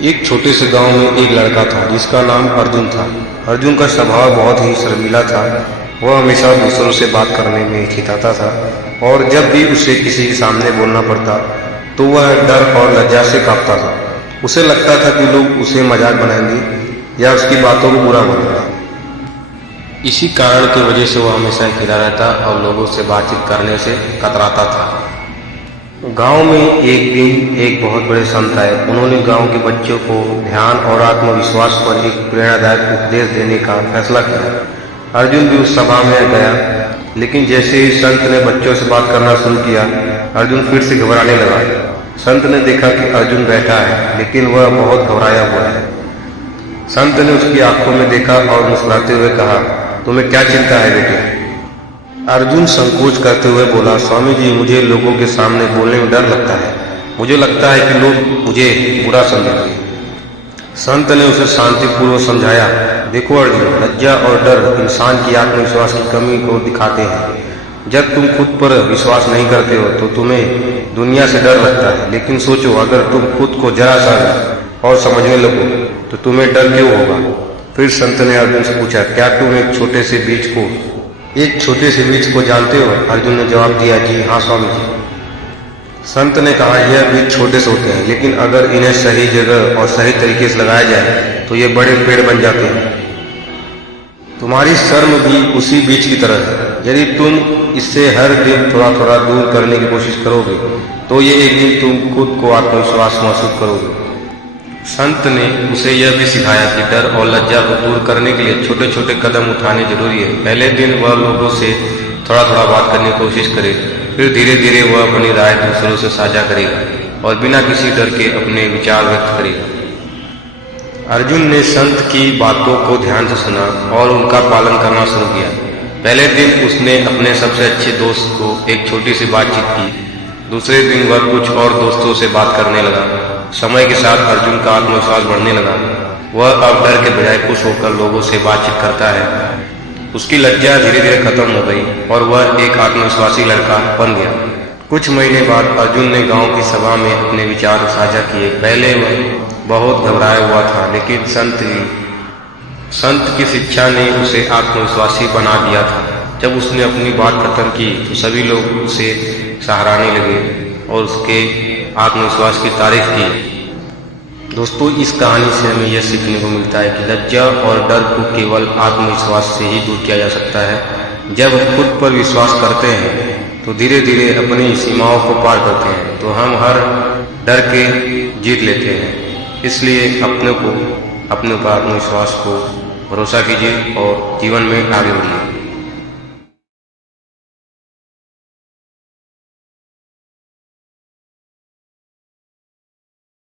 एक छोटे से गांव में एक लड़का था जिसका नाम अर्जुन था। अर्जुन का स्वभाव बहुत ही शर्मीला था। वह हमेशा दूसरों से बात करने में हिचकिचाता था और जब भी उसे किसी के सामने बोलना पड़ता तो वह डर और लज्जा से कांपता था। उसे लगता था कि लोग उसे मजाक बनाएंगे या उसकी बातों को बुरा मानेंगे। इसी कारण की वजह से वह हमेशा अकेला रहता और लोगों से बातचीत करने से कतराता था। गांव में एक दिन एक बहुत बड़े संत आए। उन्होंने गांव के बच्चों को ध्यान और आत्मविश्वास पर एक प्रेरणादायक उपदेश देने का फैसला किया। अर्जुन भी उस सभा में गया, लेकिन जैसे ही संत ने बच्चों से बात करना शुरू किया, अर्जुन फिर से घबराने लगा। संत ने देखा कि अर्जुन बैठा है, लेकिन वह बहुत घबराया हुआ है। संत ने उसकी आंखों में देखा और मुस्कुराते हुए कहा, तुम्हें क्या चिंता है बेटे? अर्जुन संकोच करते हुए बोला, स्वामी जी, मुझे लोगों के सामने बोलने में डर लगता है। मुझे लगता है कि लोग मुझे बुरा समझेंगे। संत ने उसे शांतिपूर्वक समझाया, देखो अर्जुन, लज्जा और डर इंसान की आत्मविश्वास की कमी को दिखाते हैं। जब तुम खुद पर विश्वास नहीं करते हो तो तुम्हें दुनिया से डर लगता है, लेकिन सोचो, अगर तुम खुद को जरा सा और समझने लगो तो तुम्हें डर क्यों होगा? फिर संत ने अर्जुन से पूछा, क्या तुम एक छोटे से बीज को जानते हो? अर्जुन ने जवाब दिया, जी हाँ स्वामी जी। संत ने कहा, यह बीज छोटे से होते हैं, लेकिन अगर इन्हें सही जगह और सही तरीके से लगाया जाए तो ये बड़े पेड़ बन जाते हैं। तुम्हारी शर्म भी उसी बीज की तरह है। यदि तुम इससे हर दिन थोड़ा थोड़ा दूर करने की कोशिश करोगे तो ये एक दिन तुम खुद को आत्मविश्वास महसूस करोगे। संत ने उसे यह भी सिखाया कि डर और लज्जा को दूर करने के लिए छोटे छोटे कदम उठाने जरूरी है। पहले दिन वह लोगों से थोड़ा थोड़ा बात करने की कोशिश करे, फिर धीरे धीरे वह अपनी राय दूसरों से साझा करेगा और बिना किसी डर के अपने विचार व्यक्त करेगा। अर्जुन ने संत की बातों को ध्यान से सुना और उनका पालन करना शुरू किया। पहले दिन उसने अपने सबसे अच्छे दोस्त को एक छोटी सी बातचीत की। दूसरे दिन वह कुछ और दोस्तों से बात करने लगा। समय के साथ अर्जुन का आत्मविश्वास बढ़ने लगा। वह अब डर के बजाय खुश होकर लोगों से बातचीत करता है। उसकी लज्जा धीरे धीरे खत्म हो गई और वह एक आत्मविश्वासी लड़का बन गया। कुछ महीने बाद अर्जुन ने गांव की सभा में अपने विचार साझा किए। पहले वह बहुत घबराया हुआ था, लेकिन संत की शिक्षा ने उसे आत्मविश्वासी बना दिया था। जब उसने अपनी बात खत्म की तो सभी लोग उसे सराहने लगे और उसके आत्मविश्वास की तारीफ की। दोस्तों, इस कहानी से हमें यह सीखने को मिलता है कि लज्जा और डर को केवल आत्मविश्वास से ही दूर किया जा सकता है। जब हम खुद पर विश्वास करते हैं तो धीरे धीरे अपनी सीमाओं को पार करते हैं, तो हम हर डर के जीत लेते हैं। इसलिए अपने ऊपर आत्मविश्वास को भरोसा कीजिए और जीवन में आगे बढ़िए।